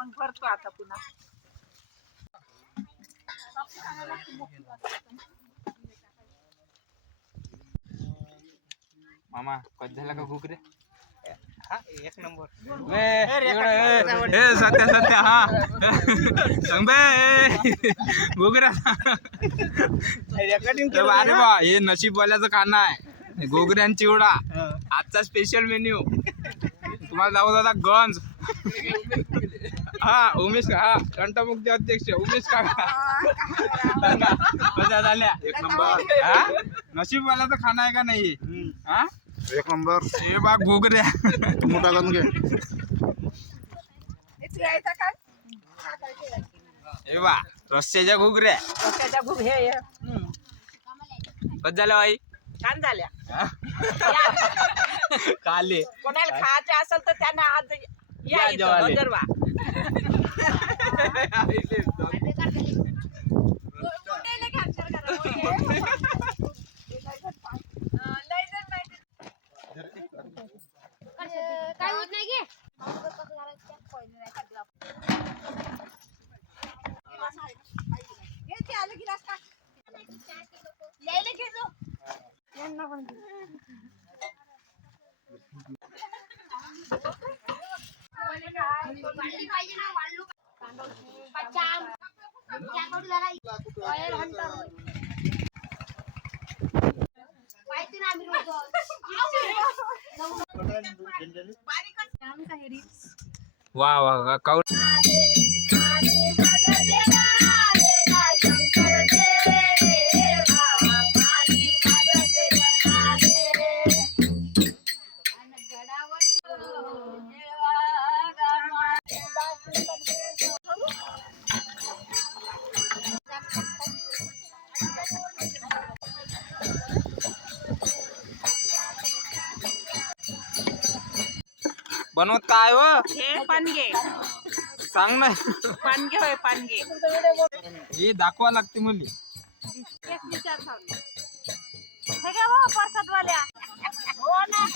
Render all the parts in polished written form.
मग भरतो आता पुन्हा. मामा कधी झाला का घुगरे? हा एक नंबर. सत्य सत्य हा सांग बे घुगऱ्या. अरे बा हे नशीबवाल्याचं खाणं आहे घुगऱ्यां चिवडा. आजचा स्पेशल मेन्यू तुम्हाला दाखवत होता गंज. हा उमेश का हा कंटमुक्ती अध्यक्ष उमेश काका कशा झाल्या? एक नंबर. हा नशीबवाल्याचं खाणं आहे का नाही? हा एक नंबर. हे बा घुगऱ्या मोठा करून घे. हे बा रस्त्याच्या घुगऱ्या. त्याच्या खूप हे कधी झाल्या बाई? छान झाल्या. काले कोणाला खायचे असेल तर त्यांना आज या इथं जेवायला. हजर व्हा. काय होत नाही गे वा वा काऊ. बनवत काय व हे पानगे सांग ना. पानगे होय पानगे. हे दाखवा लागते मुली.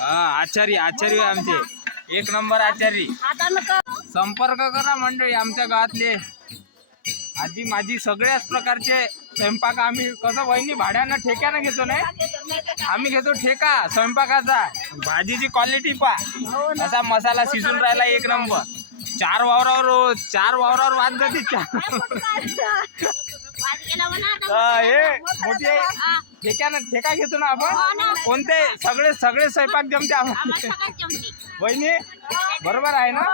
हा आचारी आचारी आमचे एक नंबर आचारी. संपर्क करा मंडळी आमच्या गावातले. आजी माझी सगळ्याच प्रकारचे स्वयंपाक आम्ही कसं वहिनी भाड्यानं ठेक्यानं घेतो नाही आम्ही घेतो ठेका स्वयंपाकाचा. भाजीची क्वालिटी पा असा मसाला शिजून राहिला एक नंबर. चार वावरावर वाद जाते. हे मोठी ठेक्यानं ठेका घेतो ना आपण. कोणते सगळे स्वयंपाक जमते आम्हाला वहिनी बरोबर आहे ना?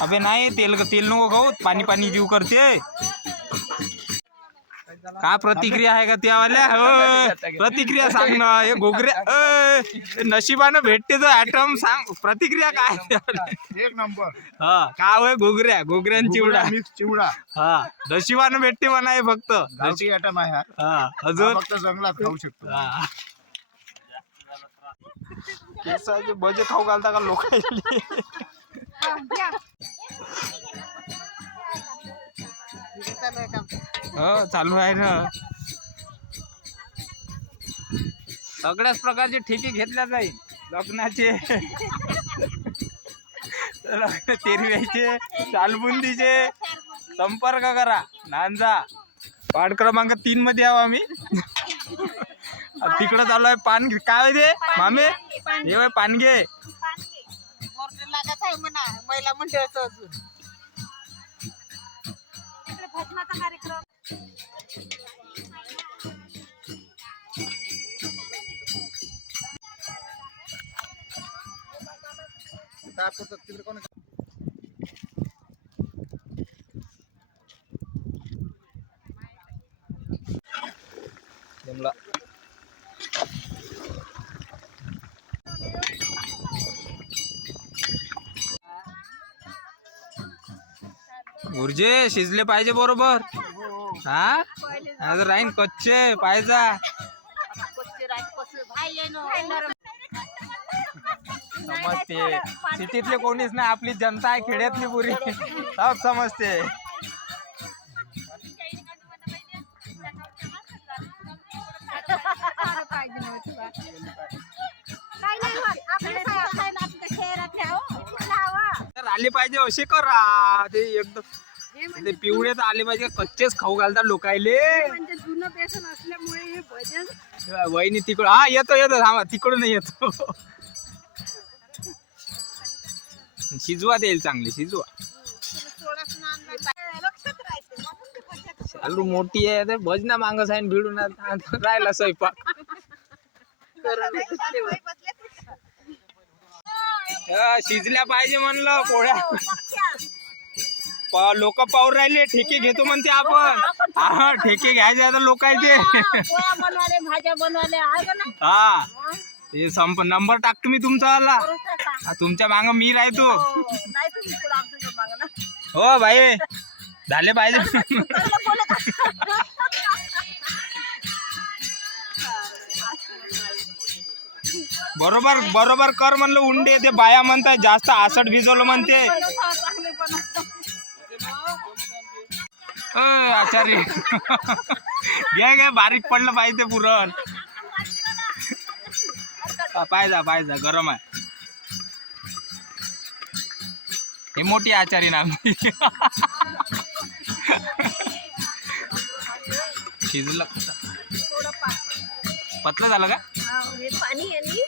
अबे नाही तेल नको खाऊ. पाणी जीव करते. का प्रतिक्रिया आहे का त्यावाल्या? प्रतिक्रिया सांग ना. हे घुगऱ्या नशिबानं भेटते तो ऍटम. सांग प्रतिक्रिया काय? एक नंबर. हा का होय घुगऱ्यां चिवडा चिवडा. हा नशिबानं भेटते म्हणा हे फक्त. गावठी आयटम आहे हा. हा अजून फक्त जंगलात खाऊ शकतो. हा केसाचे भजे खाऊ घालता का लोक? हो चालू आहे ना. सगळ्याच प्रकारचे ठेके घेतल्या जाईल. लग्नाचे तेरव्याचे चालबुंदीचे. संपर्क करा नांजा. वार्ड क्रमांक 3 मध्ये आहो आम्ही. तिकडं चालू आहे पानगे. काय ते मामे हे पानगे लागत आहे म्हणा महिला मंडळाचं. अजून भजनाचा कार्यक्रम. तिकडे कोण जमला. गुर्जे शिजले पाहिजे बरोबर. हा आता राहीन कच्चे पाहिजा. समजते सिटीतले कोणीच नाही, आपली जनता आहे खेड्यातली पुरी सब समजते. तर आले पाहिजे असे करा ते एकदम ते पिवळे तर आले पाहिजे, कच्चेच खाऊ घालतात लोकायले. वहिनी तिकडं हा येतो येतो थांबा, तिकडून येतो. शिजवा देईल चांगले शिजवा. चालू मोठी आहे तर भजना मागस आहे भिडून राहिला स्वयंपाक. शिजल्या पाहिजे म्हणलं पोळ्या. लोक पाहून राहिले ठेके घेतो म्हणते आपण. हा ठेके घ्यायचे आता लोकांचे. भाज्या बनवायला हा ते नंबर टाकतो मी तुमचा वाला. तुमच्या माग मी राहतो. हो भाई झाले पाहिजे. बरोबर बरोबर कर म्हणलं उंडे. ते बाया म्हणताय जास्त आसट भिजवलं म्हणते. आचार्य घ्या घ्या, बारीक पडलं पाहिजे पुरण. पाहिजे गरम आहे. हे मोठी आचारी ना शिजलं पतलं झालं का? पाणी आणि